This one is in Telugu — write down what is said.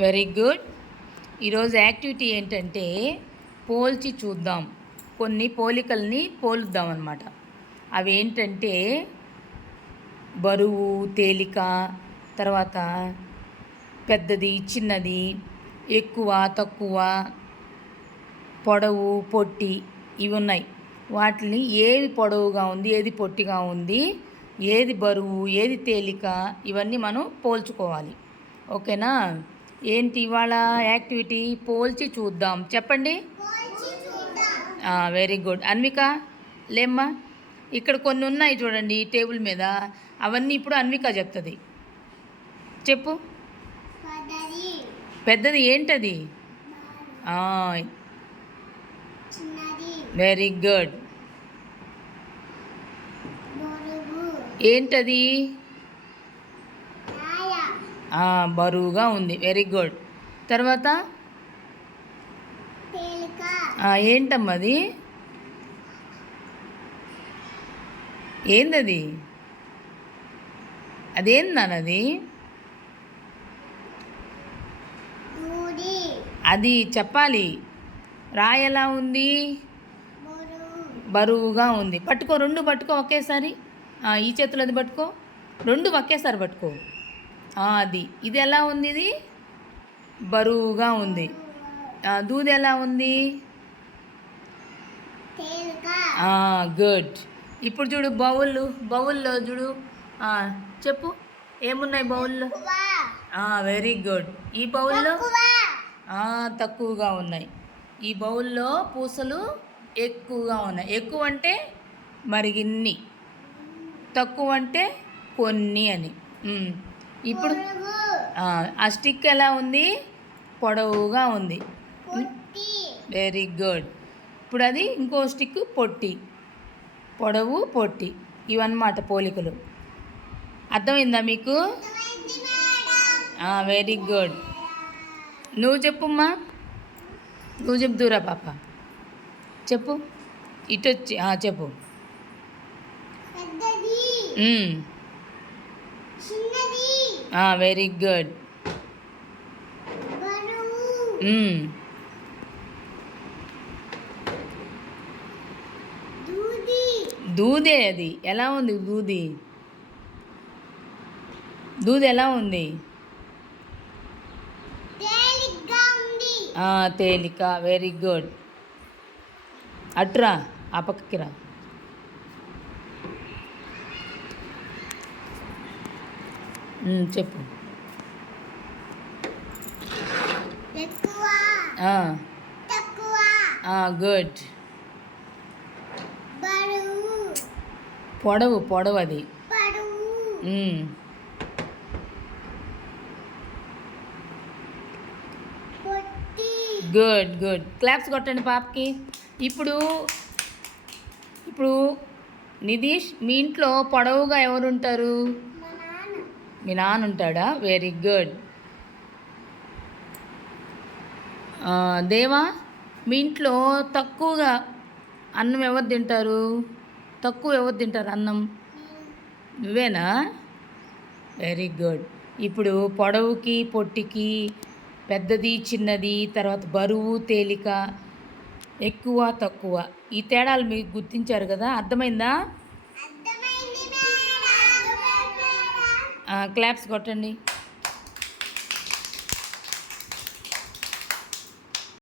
Very good. ఈరోజు యాక్టివిటీ ఏంటంటే పోల్చి చూద్దాం. కొన్ని పోలికల్ని పోలుద్దాం అనమాట అవి ఏంటంటే బరువు తేలిక తర్వాత పెద్దది చిన్నది ఎక్కువ తక్కువ పొడవు పొట్టి ఇవి ఉన్నాయి. వాటిని ఏది పొడవుగా ఉంది ఏది పొట్టిగా ఉంది ఏది బరువు ఏది తేలిక ఇవన్నీ మనం పోల్చుకోవాలి. ఓకేనా? ఏంటి ఇవాళ యాక్టివిటీ? పోల్చి చూద్దాం. చెప్పండి. Very good. అన్విక లేమ్మా. ఇక్కడ కొన్ని ఉన్నాయి చూడండి టేబుల్ మీద. అవన్నీ ఇప్పుడు అన్విక చెప్తుంది. చెప్పు. పెద్దది. ఏంటది? Very good. ఏంటది? బరువుగా ఉంది. వెరీ గుడ్ తర్వాత? ఏంటమ్మది ఏంటమ్మా అది? ఏందది? అదేందన్నది? అది చెప్పాలి. రాయి ఎలా ఉంది? బరువుగా ఉంది. పట్టుకో రెండు పట్టుకో ఒకేసారి. ఈ చేతులు అది పట్టుకో. రెండు ఒకేసారి పట్టుకో. అది. ఇది ఎలా ఉంది ఇది? బరువుగా ఉంది. దూది ఎలా ఉంది? గుడ్. ఇప్పుడు చూడు బౌల్. బౌల్లో చూడు. చెప్పు. ఏమున్నాయి బౌల్లో? Very good. ఈ బౌల్లో? తక్కువగా ఉన్నాయి. ఈ బౌల్లో పూసలు ఎక్కువగా ఉన్నాయి. ఎక్కువ అంటే మరిగిన్ని. తక్కువ అంటే కొన్ని అని. ఇప్పుడు ఆ, స్టిక్ ఎలా ఉంది? పొడవుగా ఉంది. Very good. ఇప్పుడు అది ఇంకో స్టిక్ పొట్టి. పొడవు పొట్టి. ఇవన్నమాట పోలికలు. అర్థమైందా మీకు? Very good. నువ్వు చెప్పుమ్మా. నువ్వు చెప్దురా పాప. చెప్పు. ఇటు వచ్చి ఆ, చెప్పు. వెరీ గుడ్ దూదే. అది. ఎలా ఉంది దూది? దూది ఎలా ఉంది? తేలిక. వెరీ గుడ్ అట్రా ఆ పక్కకి రా. చెప్పు. గుడ్. పొడవు పొడవు అది. Good good. క్లాప్స్ కొట్టండి పాపకి. ఇప్పుడు ఇప్పుడు నితీష్ మీ ఇంట్లో పొడవుగా ఎవరు ఉంటారు మీ నాన్న ఉంటాడా? వెరీ గుడ్ దేవా మీ ఇంట్లో తక్కువగా అన్నం ఎవరు తింటారు? తక్కువ ఎవరు తింటారు అన్నం? నువ్వేనా? వెరీ గుడ్ ఇప్పుడు పొడవుకి పొట్టికి పెద్దది చిన్నది తర్వాత బరువు తేలిక ఎక్కువ తక్కువ. ఈ తేడాలు మీకు గుర్తించారు కదా? అర్థమైందా? క్లాప్స్ కొట్టండి